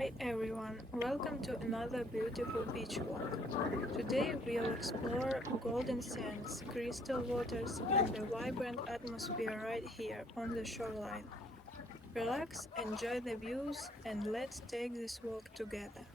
Hi everyone, welcome to another beautiful beach walk. Today we'll explore golden sands, crystal waters, and the vibrant atmosphere right here on the shoreline. Relax, enjoy the views, and let's take this walk together.